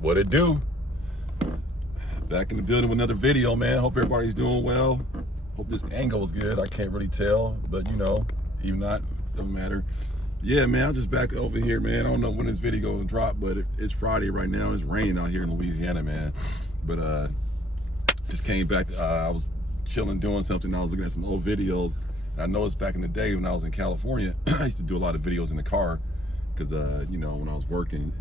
What it do? Back in the building with another video, man. Hope everybody's doing well. Hope this angle is good. I can't really tell, but you know, even not, don't matter. Yeah, man, I'm just back over here, man. I don't know when this video gonna drop, but it's Friday right now. It's raining out here in Louisiana, man. But just came back. I was chilling, doing something. I was looking at some old videos. I noticed back in the day when I was in California, I used to do a lot of videos in the car because, you know, when I was working,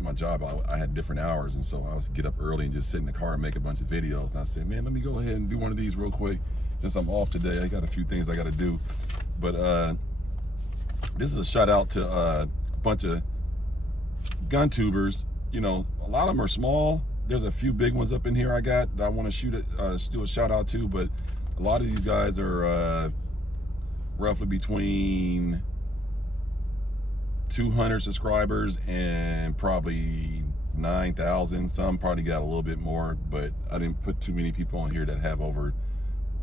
my job, I had different hours. And so I was get up early and just sit in the car and make a bunch of videos. And I said, man, let me go ahead and do one of these real quick. Since I'm off today, I got a few things I got to do. But this is a shout out to a bunch of gun tubers. You know, a lot of them are small. There's a few big ones up in here I got that I want to do a shout out to, but a lot of these guys are roughly between 200 subscribers and probably 9,000. Some probably got a little bit more, but I didn't put too many people on here that have over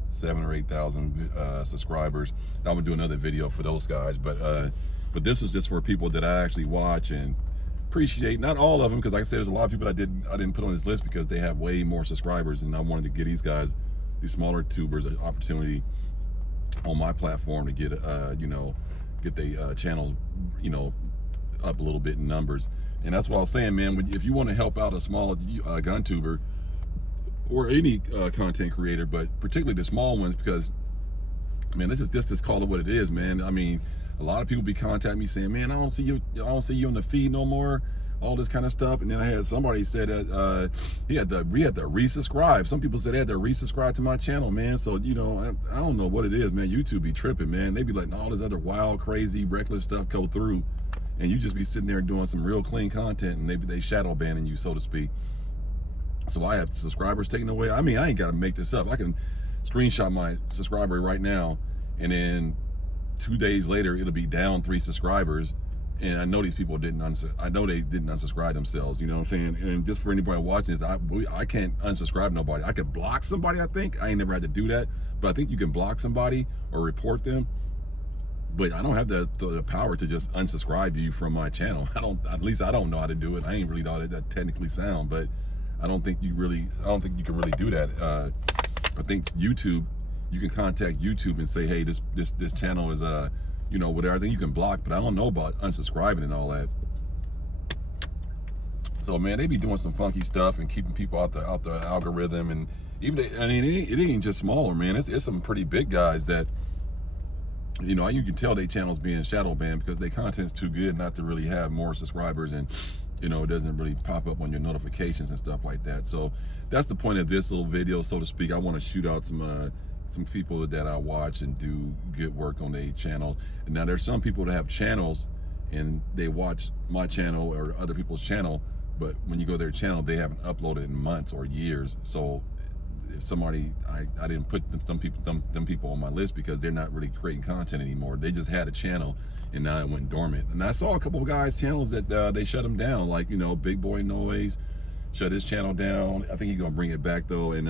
7,000 or 8,000 subscribers. I'm gonna do another video for those guys, but this is just for people that I actually watch and appreciate. Not all of them, because like I said, there's a lot of people I didn't put on this list because they have way more subscribers, and I wanted to give these guys, these smaller tubers, an opportunity on my platform to get you know, get their channels, you know, up a little bit in numbers. And that's what I was saying, man. If you want to help out a small gun tuber or any content creator, but particularly the small ones, because man, this is just call it what it is, man. I mean, a lot of people be contacting me saying, man, I don't see you on the feed no more, all this kind of stuff. And then I had somebody said that we had to resubscribe. Some people said they had to resubscribe to my channel, man. So, you know, I don't know what it is, man. YouTube be tripping, man. They be letting all this other wild, crazy, reckless stuff go through, and you just be sitting there doing some real clean content, and they shadow banning you, so to speak. So I have subscribers taken away. I mean, I ain't got to make this up. I can screenshot my subscriber right now, and then 2 days later, it'll be down 3 subscribers. And I know these people didn't unsubscribe themselves, you know what I'm saying? And just for anybody watching this, I can't unsubscribe nobody. I could block somebody, I think. I ain't never had to do that, but I think you can block somebody or report them. But I don't have the power to just unsubscribe you from my channel. At least I don't know how to do it. I ain't really know how that technically sound, but I don't think you can really do that. I think YouTube, you can contact YouTube and say, hey, this channel is you know, whatever. I think you can block, but I don't know about unsubscribing and all that. So man, they be doing some funky stuff and keeping people out the algorithm. And even I mean, it ain't just smaller, man. It's some pretty big guys that, you know, you can tell their channel's being shadow banned because their content's too good not to really have more subscribers, and you know, it doesn't really pop up on your notifications and stuff like that. So that's the point of this little video, so to speak. I want to shoot out some people that I watch and do good work on their channels. And now there's some people that have channels and they watch my channel or other people's channel, but when you go to their channel, they haven't uploaded in months or years. So if somebody, I didn't put them people on my list because they're not really creating content anymore. They just had a channel and now it went dormant. And I saw a couple of guys' channels that they shut them down, like, you know, Big Boy Noise shut his channel down. I think he's gonna bring it back though. And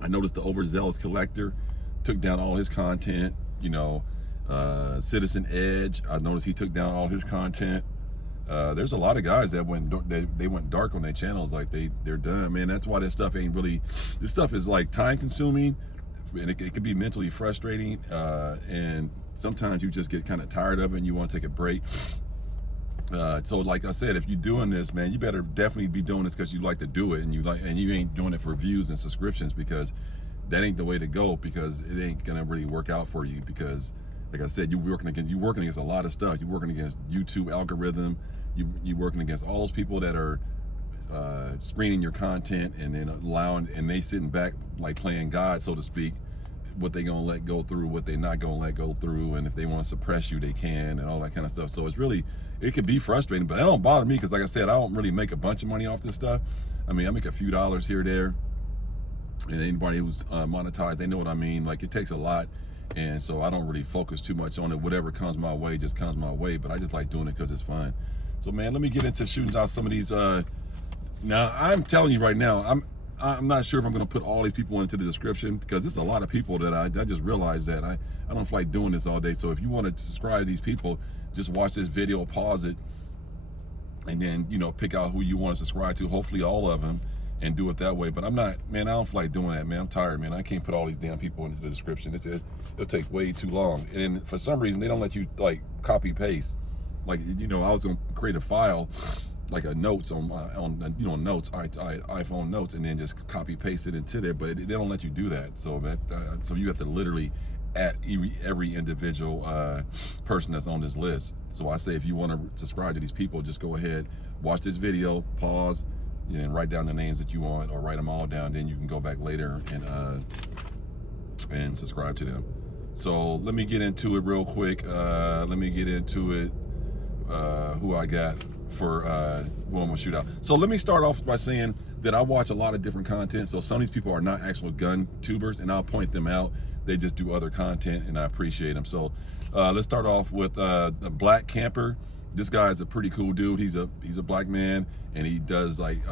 I noticed the Overzealous Collector took down all his content. You know, Citizen Edge, I noticed he took down all his content. There's a lot of guys that they went dark on their channels, like they're done, man. That's why this stuff ain't really, this stuff is like time consuming, and it can be mentally frustrating, and sometimes you just get kind of tired of it and you want to take a break. So like I said, if you're doing this, man, you better definitely be doing this because you like to do it, and you ain't doing it for views and subscriptions, because that ain't the way to go, because it ain't gonna really work out for you. Because like I said, you're working against a lot of stuff. You're working against YouTube algorithm. You're working against all those people that are screening your content and then allowing, and they sitting back like playing God, so to speak, what they gonna let go through, what they not gonna let go through, and if they want to suppress you, they can, and all that kind of stuff. So it's really, it could be frustrating, but that don't bother me, because like I said, I don't really make a bunch of money off this stuff. I mean, I make a few dollars here or there, and anybody who's monetized, they know what I mean. Like, it takes a lot, and so I don't really focus too much on it. Whatever comes my way just comes my way, but I just like doing it because it's fun. So man, let me get into shooting out some of these. Now I'm telling you right now, I'm not sure if I'm going to put all these people into the description, because there's a lot of people that I just realized that I don't feel like doing this all day. So if you want to subscribe to these people, just watch this video, pause it, and then, you know, pick out who you want to subscribe to, hopefully all of them, and do it that way. But I'm not, man, I don't feel like doing that, man. I'm tired, man. I can't put all these damn people into the description. It'll take way too long. And for some reason, they don't let you, like, copy paste. Like, you know, I was going to create a file, like a notes on you know, notes, iPhone notes, and then just copy paste it into there, but they don't let you do that. So so you have to literally at every individual person that's on this list. So I say, if you want to subscribe to these people, just go ahead, watch this video, pause, and write down the names that you want, or write them all down. Then you can go back later and subscribe to them. So let me get into it real quick. Let me get into it. Who I got for who I'm gonna shoot out. So let me start off by saying that I watch a lot of different content. So some of these people are not actual gun tubers, and I'll point them out. They just do other content, and I appreciate them. So let's start off with the Black Camper. This guy is a pretty cool dude. He's a black man, and he does like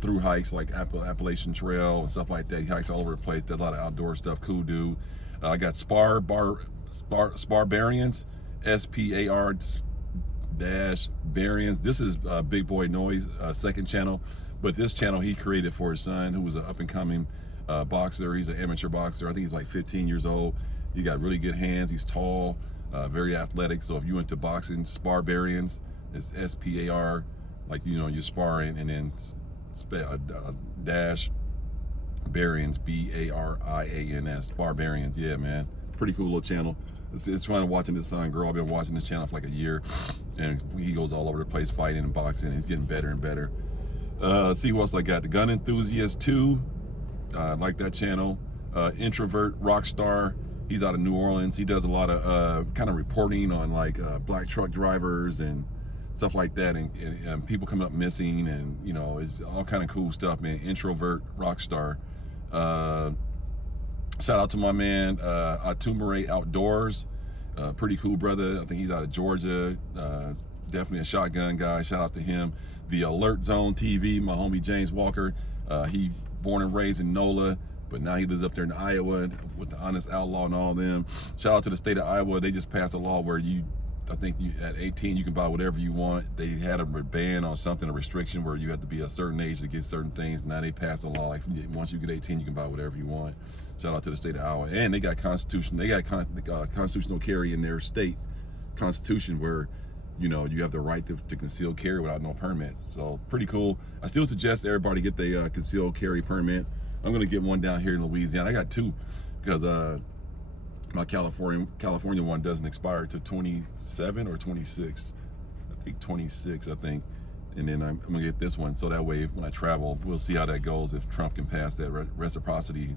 through hikes, like Appalachian Trail and stuff like that. He hikes all over the place, does a lot of outdoor stuff. Cool dude. I got Sparbarians, SPAR dash Barians. This is Big Boy Noise second channel, but this channel he created for his son, who was an up-and-coming boxer. He's an amateur boxer. I think he's like 15 years old. He got really good hands. He's tall, very athletic. So if you into boxing, Sparbarians, it's SPAR, like, you know, you're sparring, and then dash Barians, BARIANS, Sparbarians. Yeah, man, pretty cool little channel. It's fun watching this son grow. I've been watching this channel for like a year, and he goes all over the place fighting and boxing. He's getting better and better. See who else I got. The Gun Enthusiast 2, like that channel. Introvert Rockstar, he's out of New Orleans. He does a lot of kind of reporting on like black truck drivers and stuff like that, and people coming up missing, and you know, it's all kind of cool stuff, man. Introvert Rockstar. Shout out to my man Atumare Outdoors, pretty cool brother. I think he's out of Georgia. Definitely a shotgun guy. Shout out to him. The Alert Zone TV, my homie James Walker. He born and raised in NOLA, but now he lives up there in Iowa with the Honest Outlaw and all them. Shout out to the state of Iowa. They just passed a law where I think at 18 you can buy whatever you want. They had a ban on something, a restriction where you have to be a certain age to get certain things. Now they passed a law like once you get 18 you can buy whatever you want. Shout out to the state of Iowa. And they got constitution. They got constitutional carry in their state constitution, where, you know, you have the right to conceal carry without no permit. So pretty cool. I still suggest everybody get the concealed carry permit. I'm gonna get one down here in Louisiana. I got two, because my California one doesn't expire to 27 or 26. I think 26, I think. And then I'm gonna get this one, so that way when I travel, we'll see how that goes, if Trump can pass that reciprocity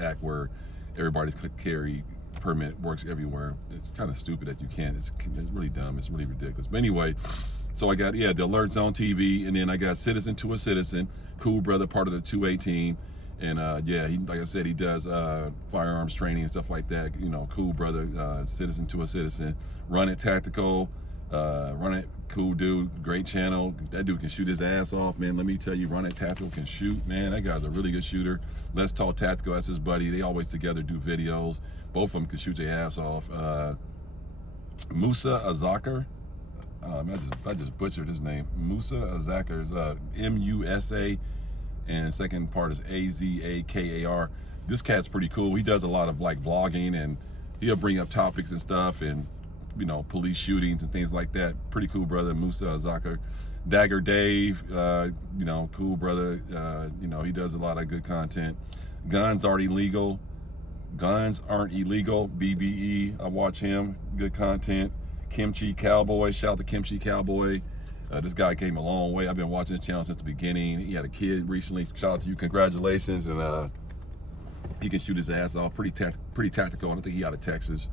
act where everybody's carry permit works everywhere. It's kind of stupid that you can't. It's really dumb. It's really ridiculous. But anyway, so I got, yeah, the Alert Zone TV, and then I got Citizen to a Citizen, cool brother, part of the 218. And yeah, he, like I said, he does firearms training and stuff like that. You know, cool brother, Citizen to a Citizen. Run It Tactical, Run It, cool dude, great channel. That dude can shoot his ass off, man. Let me tell you, Run It Tactical can shoot, man. That guy's a really good shooter. Let's Talk Tactical, that's his buddy. They always together do videos. Both of them can shoot their ass off. Musa Azakar. I just butchered his name. Musa Azakar is M-U-S-A, and the second part is A-Z-A-K-A-R. This cat's pretty cool. He does a lot of like vlogging, and he'll bring up topics and stuff, and you know, police shootings and things like that. Pretty cool brother, Musa Azakar. Dagger Dave, you know, cool brother. You know, he does a lot of good content. Guns Aren't Illegal. Guns Aren't Illegal, BBE. I watch him. Good content. Kimchi Cowboy. Shout out to Kimchi Cowboy. This guy came a long way. I've been watching his channel since the beginning. He had a kid recently. Shout out to you. Congratulations. And he can shoot his ass off. Pretty tactical. I don't think he out of Texas.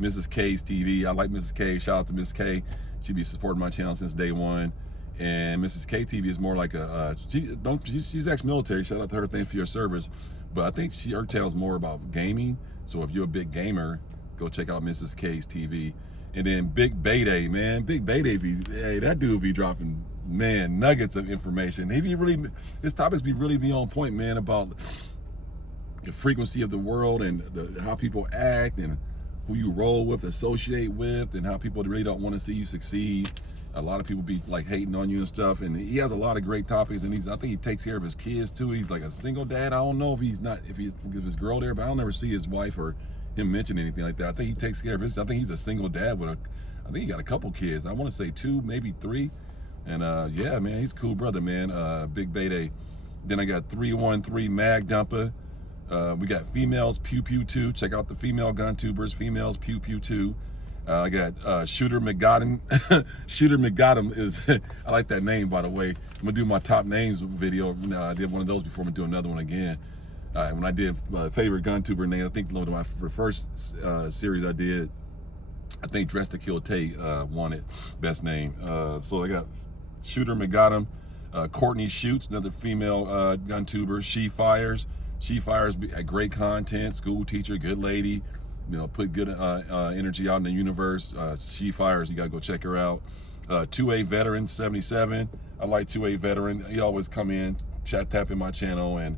Mrs. K's TV. I like Mrs. K. Shout out to Mrs. K. She be supporting my channel since day one. And Mrs. K TV is more like a she's ex-military. Shout out to her. Thanks for your service. But I think her channel is more about gaming. So if you're a big gamer, go check out Mrs. K's TV. And then Big Bayday, man. Big Bayday, hey, that dude be dropping, man, nuggets of information. He be really, his topics be on point, man, about the frequency of the world and how people act and who you roll with, associate with, and how people really don't want to see you succeed. A lot of people be like hating on you and stuff, and he has a lot of great topics. And I think he takes care of his kids too. He's like a single dad. I don't know if if his girl there, but I don't ever see his wife or him mention anything like that. I think he takes care of his. I think he's a single dad with I think he got a couple kids. I want to say 2, maybe 3. And yeah, man, he's a cool brother, man. Big Bayday. Then I got 313 Mag Dumper. We got Females Pew Pew 2. Check out the female gun tubers. Females Pew Pew 2. I got Shooter McGottom. Shooter McGottom is, I like that name, by the way. I'm gonna do my top names video. I did one of those before. I'm gonna do another one again. When I did my favorite gun tuber name, I think my first series I did, I think Dress to Kill Tay won it, best name. So I got Shooter McGottom, Courtney Shoots, another female gun tuber. She Fires great content, school teacher, good lady. You know, put good energy out in the universe. She Fires, you gotta go check her out. 2A Veteran 77. I like 2A Veteran. He always come in, tap in my channel and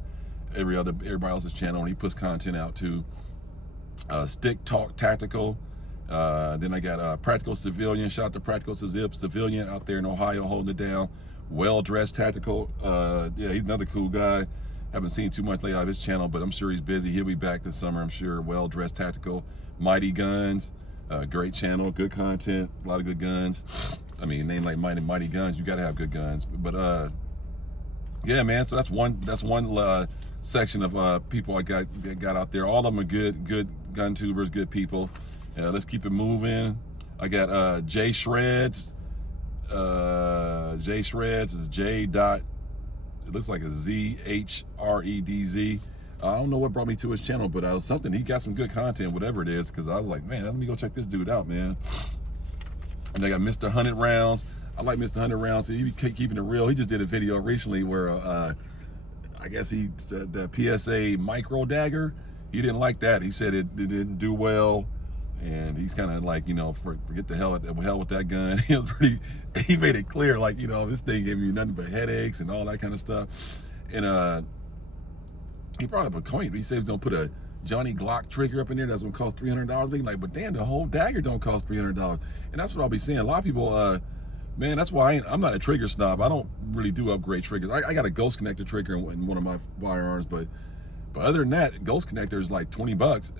everybody else's channel, and he puts content out too. Stick Talk Tactical. Then I got Practical Civilian. Shout out to Practical Civilian out there in Ohio holding it down. Well Dressed Tactical. Yeah, he's another cool guy. Haven't seen too much lately out of his channel, but I'm sure he's busy. He'll be back this summer, I'm sure. Well Dressed Tactical. Mighty Guns. Great channel, good content, a lot of good guns. I mean, name like Mighty Guns, you gotta have good guns. But yeah, man. So that's one section of people I got out there. All of them are good gun tubers, good people. Let's keep it moving. I got J Shreds. J Shreds is J. It looks like a ZHREDZ. I don't know what brought me to his channel, but something. He got some good content, whatever it is. Because I was like, man, let me go check this dude out, man. And I got Mr. 100 Rounds. I like Mr. 100 Rounds. So he keep keeping it real. He just did a video recently where I guess he said the PSA micro dagger. He didn't like that. He said it didn't do well. And he's kind of like, you know, forget the hell with that gun. He was he made it clear, like, you know, this thing gave me nothing but headaches and all that kind of stuff. And he brought up a point. He said he's gonna put a Johnny Glock trigger up in there that's gonna cost $300. Being like, but damn, the whole dagger don't cost $300. And that's what I'll be saying. A lot of people, man, that's why I'm not a trigger snob. I don't really do upgrade triggers. I got a ghost connector trigger in one of my firearms, but other than that, ghost connector is like 20 bucks.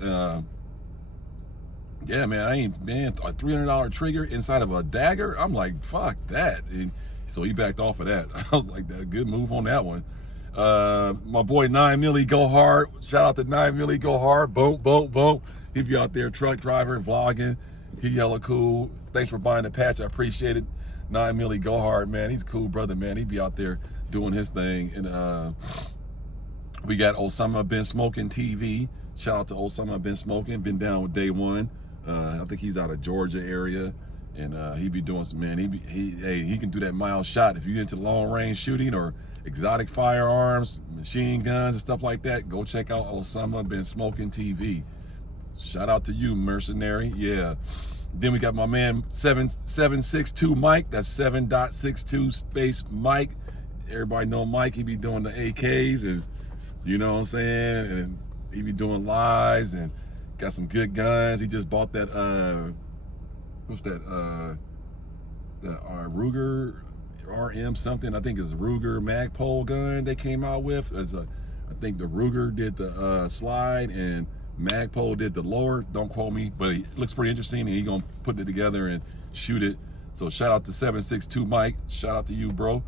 Yeah, man, a $300 trigger inside of a dagger. I'm like, fuck that. And so he backed off of that. I was like, that good move on that one. My boy 9mm Go Hard. Shout out to 9mm Go Hard. Boom, boom, boom. He be out there truck driving, vlogging. He hella cool. Thanks for buying the patch. I appreciate it. 9mm Go Hard, man. He's a cool brother, man. He be out there doing his thing. And we got Osama Been Smoking TV. Shout out to Osama Been Smoking. Been down with day one. I think he's out of Georgia area, and he be doing some, man. He can do that mile shot. If you're into long range shooting or exotic firearms, machine guns and stuff like that, go check out Osama Been Smoking TV. Shout out to you, mercenary. Yeah. Then we got my man 762 Mike. That's 7.62 space Mike. Everybody know Mike. He be doing the AKs, and you know what I'm saying, and he be doing lives and got some good guns. He just bought that what's that Ruger RM something. I think it's Ruger Magpul gun they came out with. I think the Ruger did the slide and Magpul did the lower. Don't quote me, but it looks pretty interesting, and he gonna put it together and shoot it. So shout out to 762 Mike. Shout out to you, bro.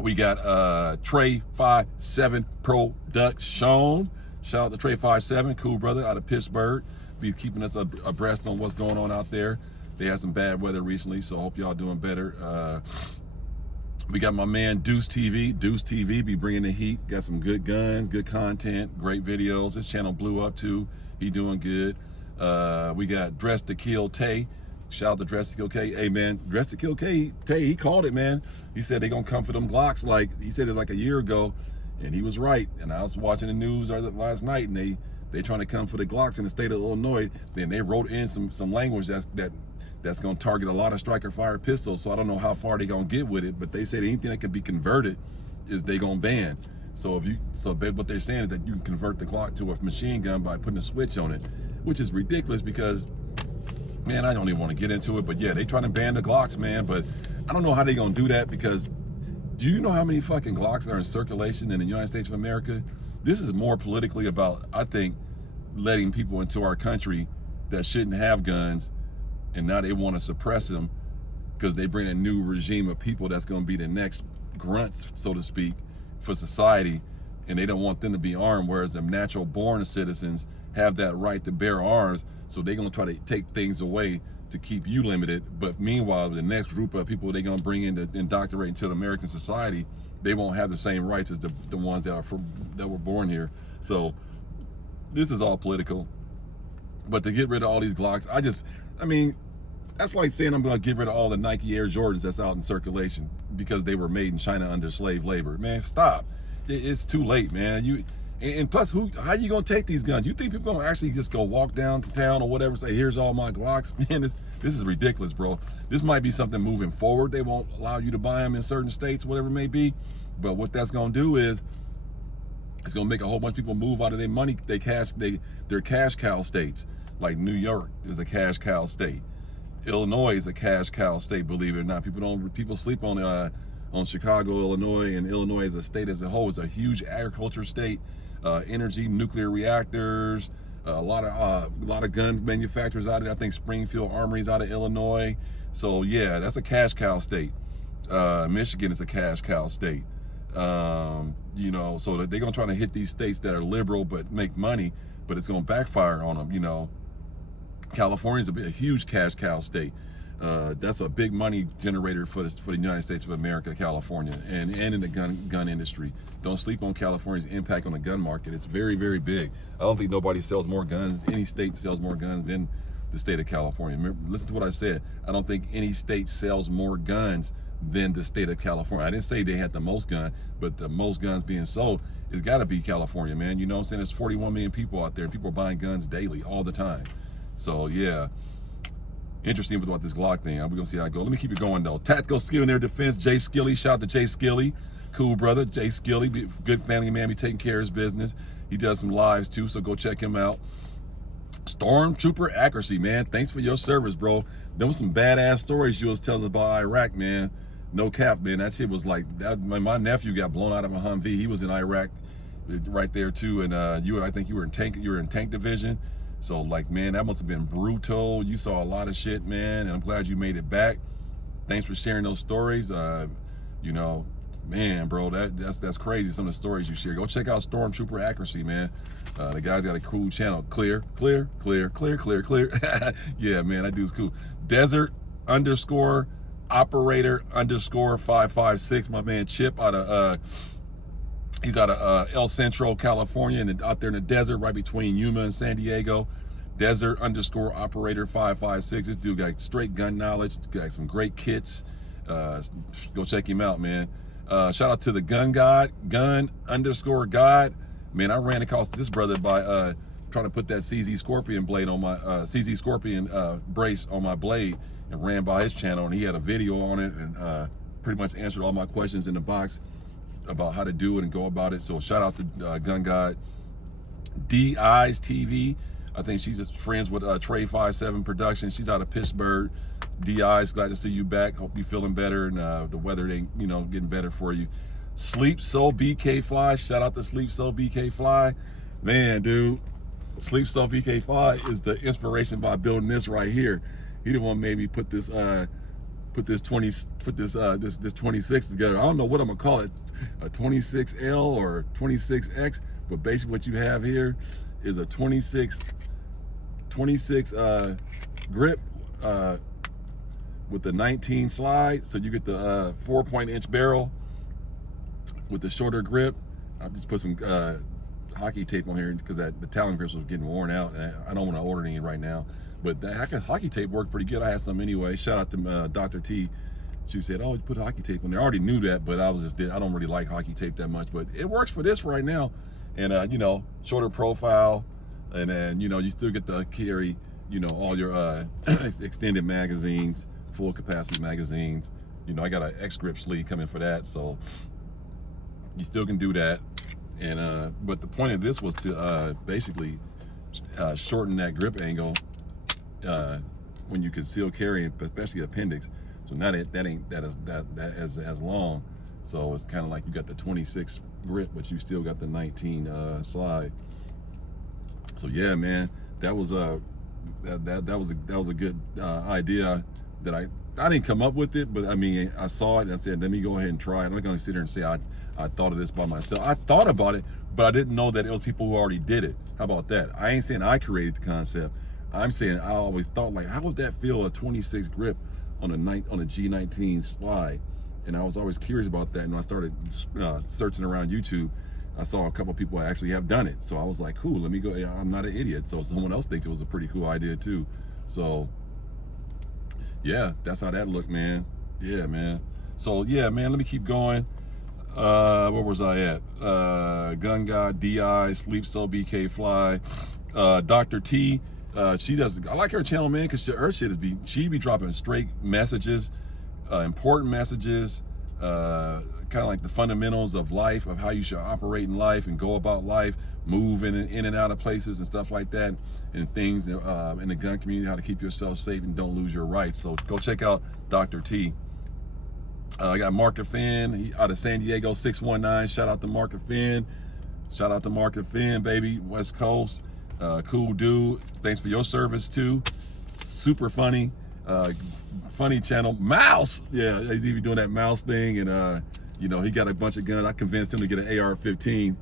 We got Trey 57 Production. Shout out to Trey 57, cool brother out of Pittsburgh. Be keeping us abreast on what's going on out there. They had some bad weather recently, so I hope y'all doing better. We got my man Deuce TV. Deuce TV be bringing the heat. Got some good guns, good content, great videos. His channel blew up too. He doing good. We got Dress to Kill Tay. Shout out to Dress to Kill Tay. Hey man, Dress to Kill Tay, he called it, man. He said they gonna come for them Glocks. Like he said it like a year ago. And he was right. And I was watching the news last night, and they trying to come for the Glocks in the state of Illinois. Then they wrote in some language that's going to target a lot of striker fire pistols. So I don't know how far they going to get with it, but they said anything that can be converted is they going to ban. So what they're saying is that you can convert the Glock to a machine gun by putting a switch on it, which is ridiculous because man, I don't even want to get into it, but yeah, they trying to ban the Glocks, man. But I don't know how they gonna do that, because do you know how many fucking Glocks are in circulation in the United States of America? This is more politically about, I think, letting people into our country that shouldn't have guns, and now they want to suppress them because they bring a new regime of people that's going to be the next grunts, so to speak, for society, and they don't want them to be armed, whereas the natural born citizens have that right to bear arms, so they're going to try to take things away to keep you limited. But meanwhile, the next group of people they're going to bring in to indoctrinate into the American society, they won't have the same rights as the ones that were born here. So this is all political. But to get rid of all these Glocks, I mean, that's like saying I'm going to get rid of all the Nike Air Jordans that's out in circulation because they were made in China under slave labor. Man, stop. It's too late, man. And plus, how you going to take these guns? You think people going to actually just go walk down to town or whatever, say, here's all my Glocks? Man, this is ridiculous, bro. This might be something moving forward. They won't allow you to buy them in certain states, whatever it may be. But what that's going to do is, it's going to make a whole bunch of people move out of their money, their cash cow states. Like New York is a cash cow state. Illinois is a cash cow state, believe it or not. People sleep on Chicago, Illinois, and Illinois as a state as a whole is a huge agriculture state. Energy, nuclear reactors, a lot of gun manufacturers out of there. I think Springfield Armory is out of Illinois. So yeah, that's a cash cow state. Michigan is a cash cow state. You know, so that they're gonna try to hit these states that are liberal but make money, but it's gonna backfire on them. You know, California's a huge cash cow state. That's a big money generator for the United States of America, California, and in the gun industry. Don't sleep on California's impact on the gun market. It's very, very big. I don't think nobody sells more guns, any state sells more guns than the state of California. Remember, listen to what I said. I don't think any state sells more guns than the state of California. I didn't say they had the most guns, but the most guns being sold, it's gotta be California, man. You know what I'm saying? There's 41 million people out there, and people are buying guns daily, all the time. So yeah, interesting about this Glock thing. We're gonna see how it goes. Let me keep it going though. Tactical Skill in Air Defense, Jay Skilly. Shout out to Jay Skilly. Cool brother, Jay Skilly. Good family man, be taking care of his business. He does some lives too, so go check him out. Stormtrooper Accuracy, man. Thanks for your service, bro. There was some badass stories you was telling about Iraq, man. No cap, man. That shit was like that. My nephew got blown out of a Humvee. He was in Iraq right there too. And I think you were in tank division. So like, man, that must have been brutal. You saw a lot of shit, man, and I'm glad you made it back. Thanks for sharing those stories. You know, man, bro, that's crazy. Some of the stories you share. Go check out Stormtrooper Accuracy, man. The guy's got a cool channel. Clear. Yeah, man, that dude's cool. Desert_operator_556. My man Chip out of he's out of El Centro, California, and out there in the desert, right between Yuma and San Diego. Desert_operator556. This dude got straight gun knowledge. Got some great kits. Go check him out, man. Shout out to the Gun God, Gun_God. Man, I ran across this brother by trying to put that CZ Scorpion blade on my CZ Scorpion brace on my blade, and ran by his channel, and he had a video on it, and pretty much answered all my questions in the box about how to do it and go about it. So shout out to Gun God. D-Eyes TV. I think she's friends with Trey 57 Productions. She's out of Pittsburgh. D-Eyes, glad to see you back. Hope you're feeling better, and the weather ain't, you know, getting better for you. Sleep Soul BK Fly. Shout out to Sleep Soul BK Fly. Man, dude, Sleep Soul BK Fly is the inspiration by building this right here. He the one made me put this 26 together. I don't know what I'm gonna call it, a 26L or 26X, but basically what you have here is a 26 grip with the 19 slide, so you get the 4-point-inch barrel with the shorter grip. I just put some hockey tape on here because the Talon grips was getting worn out, and I don't want to order any right now. But the hockey tape worked pretty good. I had some anyway. Shout out to Dr. T. She said, "Oh, you put hockey tape on there." I already knew that, but I don't really like hockey tape that much. But it works for this right now. And you know, shorter profile, and then you know, you still get to carry, you know, all your extended magazines, full capacity magazines. You know, I got an X grip sleeve coming for that, so you still can do that. And but the point of this was to basically shorten that grip angle when you conceal carry, especially appendix. So now that ain't as long. So it's kind of like you got the 26 grip, but you still got the 19 slide. So yeah, man, that was a good idea that I didn't come up with it, but I mean, I saw it and I said, let me go ahead and try it. I'm not going to sit here and say I thought of this by myself. I thought about it, but I didn't know that it was people who already did it. How about that? I ain't saying I created the concept. I'm saying I always thought, like, how would that feel, a 26 grip on a G19 slide? And I was always curious about that. And I started searching around YouTube. I saw a couple people actually have done it. So I was like, cool, let me go. I'm not an idiot. So someone else thinks it was a pretty cool idea too. So yeah, that's how that looked, man. Yeah, man. So yeah, man, let me keep going. Where was I at? Gun God, DI, Sleep So, BK Fly, Dr. T. She does, I like her channel, man, because her shit she be dropping straight messages, important messages, kind of like the fundamentals of life, of how you should operate in life and go about life, move in and out of places and stuff like that, and things in the gun community, how to keep yourself safe and don't lose your rights. So go check out Dr. T. I got Market Finn out of San Diego, 619. Shout out to Market Finn. Shout out to Market Finn, baby, West Coast. Cool dude. Thanks for your service too. Super funny. Funny channel. Mouse. Yeah, he's even doing that mouse thing, and you know, he got a bunch of guns. I convinced him to get an AR-15.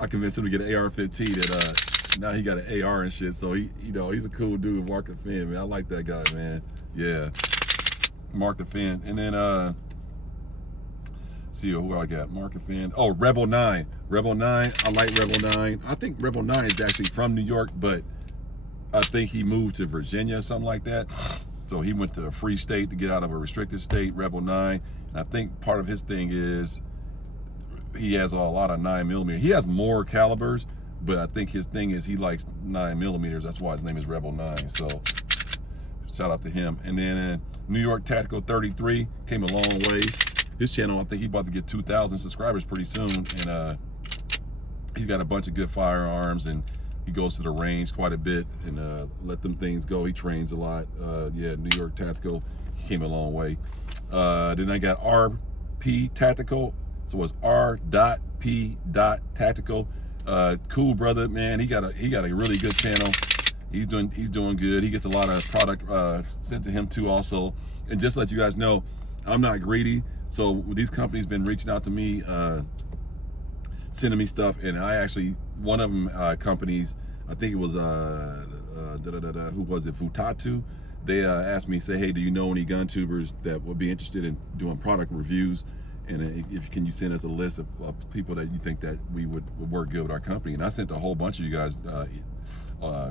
I convinced him to get an AR-15, and now he got an AR and shit. So he, you know, he's a cool dude, Market Finn, man. I like that guy, man. Yeah. Market Finn. And then see who I got. Market Finn. Oh, Rebel 9. Rebel 9. I like Rebel 9. I think Rebel 9 is actually from New York, but I think he moved to Virginia or something like that. So he went to a free state to get out of a restricted state, Rebel 9. And I think part of his thing is he has a lot of 9mm. He has more calibers, but I think his thing is he likes 9mm. That's why his name is Rebel 9. So shout out to him. And then New York Tactical 33 came a long way. His channel, I think he about to get 2,000 subscribers pretty soon. And he's got a bunch of good firearms, and he goes to the range quite a bit and let them things go. He trains a lot. Yeah, New York Tactical, he came a long way. Then I got RP Tactical. So it's R.P. Tactical. Cool brother, man. He got a really good channel. He's doing good. He gets a lot of product sent to him too also. And just to let you guys know, I'm not greedy. So these companies been reaching out to me, sending me stuff, and I actually, one of them companies, I think it was who was it, Futatu. They asked me, say, hey, do you know any gun tubers that would be interested in doing product reviews? And can you send us a list of people that you think that we would work good with our company? And I sent a whole bunch of you guys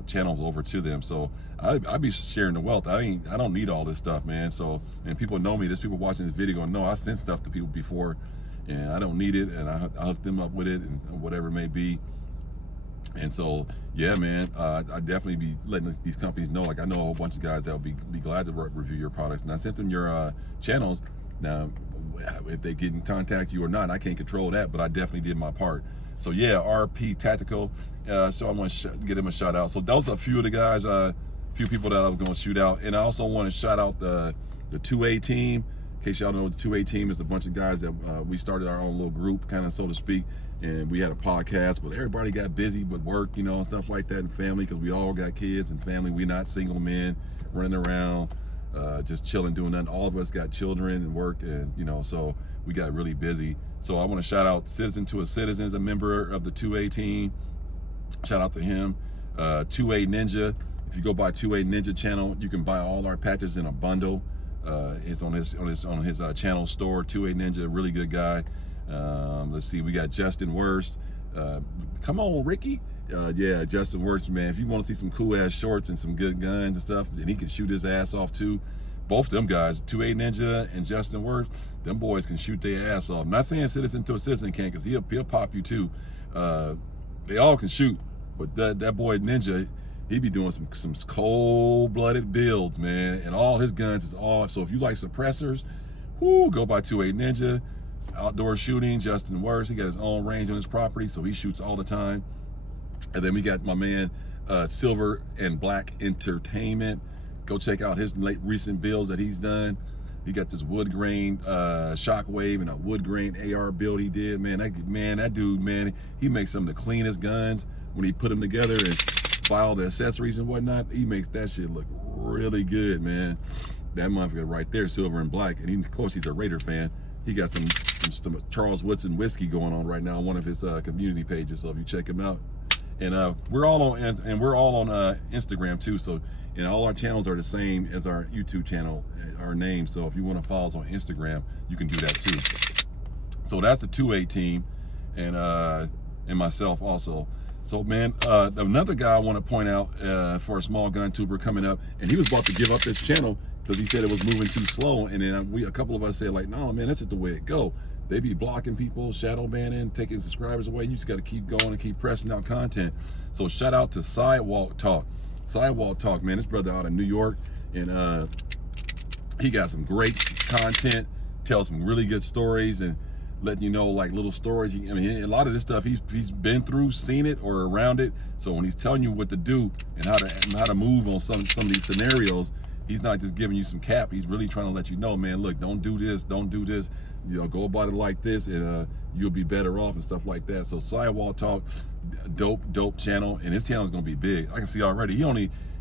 channels over to them. So I be sharing the wealth. I don't need all this stuff, man. So, and people know me. There's people watching this video and know I sent stuff to people before, and I don't need it, and I hook them up with it and whatever it may be. And so, yeah, man, I definitely be letting these companies know. Like, I know a whole bunch of guys that will be glad to review your products, and I sent them your channels. Now, if they get in contact you or not, I can't control that, but I definitely did my part. So yeah, RP Tactical. So I want to get him a shout out. So those are a few of the guys, few people that I was going to shoot out. And I also want to shout out the 2A team. In case y'all know, the 2A team is a bunch of guys that we started our own little group, kind of, so to speak. And we had a podcast, but everybody got busy with work, you know, and stuff like that, and family, because we all got kids and family. We're not single men running around just chilling, doing nothing. All of us got children and work, and you know, so we got really busy. So I want to shout out Citizen to a Citizen, a member of the 2A team. Shout out to him. 2A Ninja. If you go by 2A Ninja channel, you can buy all our patches in a bundle. It's on his channel store. 2A Ninja, really good guy. Let's see, we got Justin Worst. Come on, Ricky. Yeah, Justin Worst, man. If you want to see some cool ass shorts and some good guns and stuff, and he can shoot his ass off too. Both them guys, 2A Ninja and Justin Worst, them boys can shoot their ass off. I'm not saying Citizen to a Citizen can't, because he'll pop you too. They all can shoot, but that boy Ninja, he be doing some cold-blooded builds, man. And all his guns is all. So if you like suppressors, whoo, go by 2A Ninja. Outdoor shooting, Justin Worst. He got his own range on his property, so he shoots all the time. And then we got my man Silver and Black Entertainment. Go check out his recent builds that he's done. He got this wood grain Shockwave and a wood grain AR build he did. Man, that dude, man, he makes some of the cleanest guns when he put them together and buy all the accessories and whatnot. He makes that shit look really good, man. That motherfucker right there, Silver and Black, and he, of course he's a Raider fan. He got some Charles Woodson whiskey going on right now on one of his community pages. So if you check him out, and we're all on Instagram too. So and all our channels are the same as our YouTube channel, our name. So if you want to follow us on Instagram, you can do that too. So that's the 2A team, and myself also. So man, another guy I want to point out for a small gun tuber coming up, and he was about to give up his channel because he said it was moving too slow. And then a couple of us said like, no man, that's just the way it go. They be blocking people, shadow banning, taking subscribers away. You just got to keep going and keep pressing out content. So shout out to Sidewalk Talk. Sidewalk Talk, man, this brother out of New York, and he got some great content, tells some really good stories, and letting you know like little stories. I mean, a lot of this stuff he's been through, seen it, or around it. So when he's telling you what to do and how to move on some of these scenarios, he's not just giving you some cap. He's really trying to let you know, man, look, don't do this, you know, go about it like this, and you'll be better off and stuff like that. So Sidewalk Talk, dope channel, and his channel is gonna be big. I can see already.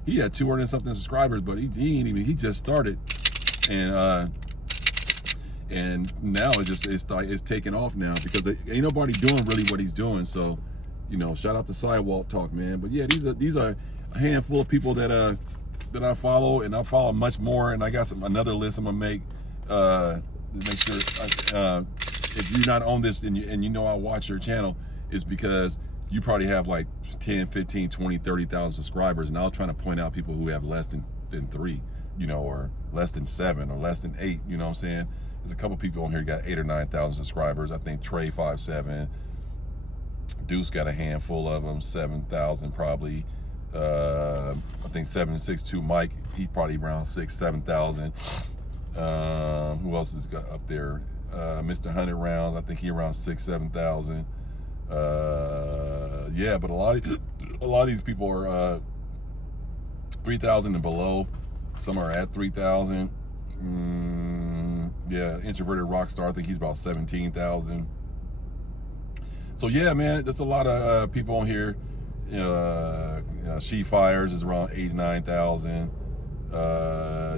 He had 200 and something subscribers, but he just started, and now it's taking off now because ain't nobody doing really what he's doing. So, you know, shout out to Sidewalk Talk, man. But yeah, these are a handful of people that I follow, and I follow much more, and I got another list I'm gonna make to make sure if you're not on this and you know I watch your channel, is because you probably have like 10, 15, 20, 30,000 subscribers, and I was trying to point out people who have less than 3, you know, or less than 7 or less than 8, you know what I'm saying? There's a couple people on here got 8 or 9,000 subscribers. I think Trey57, Deuce got a handful of them, 7,000 probably. I think 762 Mike, he probably around 6,000-7,000. Who else has got up there? Mr. 100 Rounds, I think he around 6,000-7,000. Yeah, but a lot of these people are 3,000 and below. Some are at 3,000. Yeah, Introverted Rockstar, I think he's about 17,000. So yeah, man, there's a lot of people on here. She Fires is around 8,000-9,000.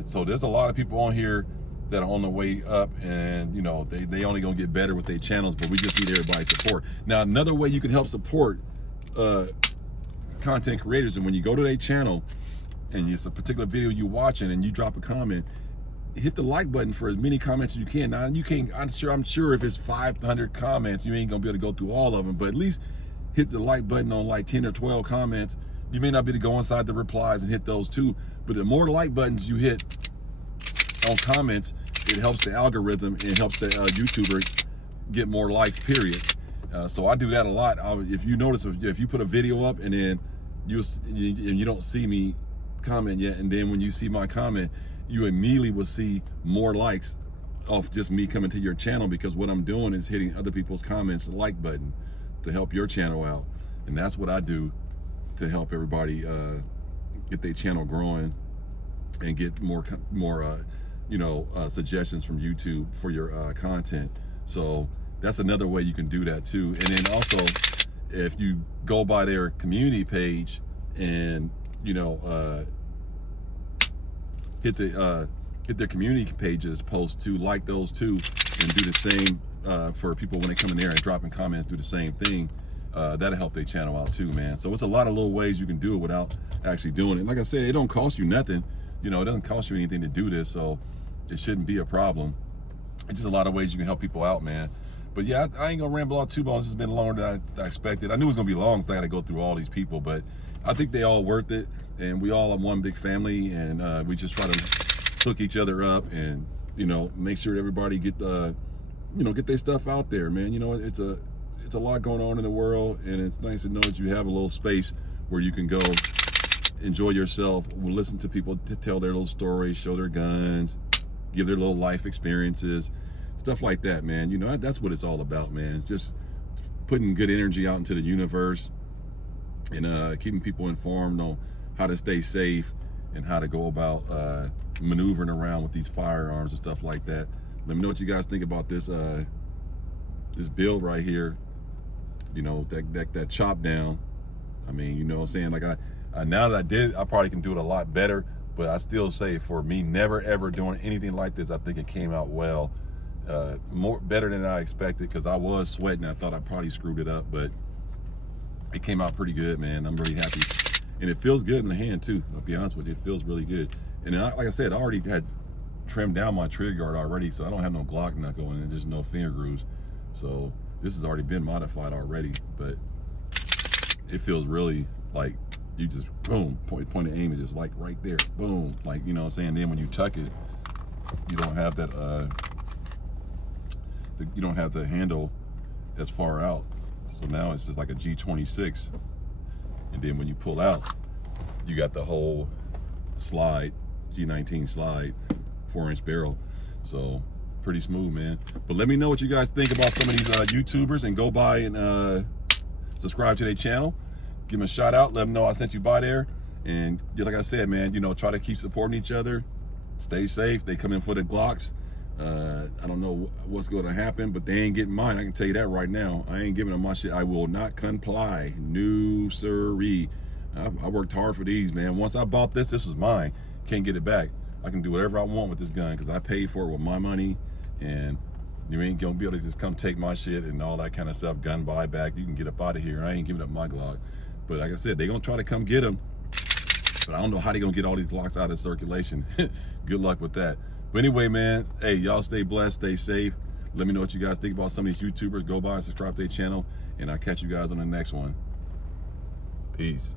So there's a lot of people on here that are on the way up, and you know they only gonna get better with their channels, but we just need everybody's support. Now another way you can help support content creators, and when you go to their channel and it's a particular video you watching and you drop a comment, hit the like button for as many comments as you can. Now you can't, I'm sure if it's 500 comments, you ain't gonna be able to go through all of them, but at least hit the like button on like 10 or 12 comments. You may not be able to go inside the replies and hit those too, but the more like buttons you hit on comments, it helps the algorithm and it helps the YouTuber get more likes, period. So I do that a lot. If you notice, if you put a video up and then you don't see me comment yet, and then when you see my comment, you immediately will see more likes off just me coming to your channel, because what I'm doing is hitting other people's comments, the like button, to help your channel out. And that's what I do to help everybody get their channel growing and get more suggestions from YouTube for your content. So that's another way you can do that too. And then also, if you go by their community page and hit their community pages post to like those too, and do the same for people when they come in there and dropping comments, do the same thing. That'll help their channel out too, man. So it's a lot of little ways you can do it without actually doing it. Like I said, it don't cost you nothing. It doesn't cost you anything to do this, so it shouldn't be a problem. It's just a lot of ways you can help people out, man. But yeah, I ain't gonna ramble on too long. This has been longer than I expected. I knew it was gonna be long, so I gotta go through all these people, but I think they all worth it, and we all are one big family, and we just try to hook each other up and make sure everybody get get their stuff out there, man. It's a lot going on in the world, and it's nice to know that you have a little space where you can go enjoy yourself, listen to people to tell their little stories, show their guns, give their little life experiences, stuff like that, man. That's what it's all about, man. It's just putting good energy out into the universe, and keeping people informed on how to stay safe and how to go about maneuvering around with these firearms and stuff like that. Let me know what you guys think about this this build right here. You know, that chop down. I mean, you know what I'm saying? Like now that I did it, I probably can do it a lot better, but I still say for me never ever doing anything like this, I think it came out well. Better than I expected, because I was sweating. I thought I probably screwed it up, but it came out pretty good, man. I'm really happy. And it feels good in the hand too. I'll be honest with you, it feels really good. And like I said, I already had trimmed down my trigger guard already, so I don't have no Glock knuckle and there's no finger grooves. So this has already been modified already, but it feels really like you just boom, point of aim is just like right there, boom, like, you know what I'm saying. Then when you tuck it, you don't have that you don't have the handle as far out. So now it's just like a G26. And then when you pull out, you got the whole slide, G19 slide, 4-inch barrel. So pretty smooth, man. But let me know what you guys think about some of these YouTubers, and go by and subscribe to their channel. Give them a shout out, let them know I sent you by there. And just like I said, man, you know, try to keep supporting each other. Stay safe. They come in for the Glocks. I don't know what's going to happen, but they ain't getting mine. I can tell you that right now. I ain't giving them my shit. I will not comply. No siree. I worked hard for these, man. Once I bought this was mine. Can't get it back. I can do whatever I want with this gun because I paid for it with my money, and you ain't gonna be able to just come take my shit and all that kind of stuff. Gun buyback. You can get up out of here. I ain't giving up my Glock. But like I said, they gonna try to come get them. But I don't know how they gonna get all these Glocks out of circulation. Good luck with that. But anyway, man, hey, y'all stay blessed, stay safe. Let me know what you guys think about some of these YouTubers. Go by and subscribe to their channel, and I'll catch you guys on the next one. Peace.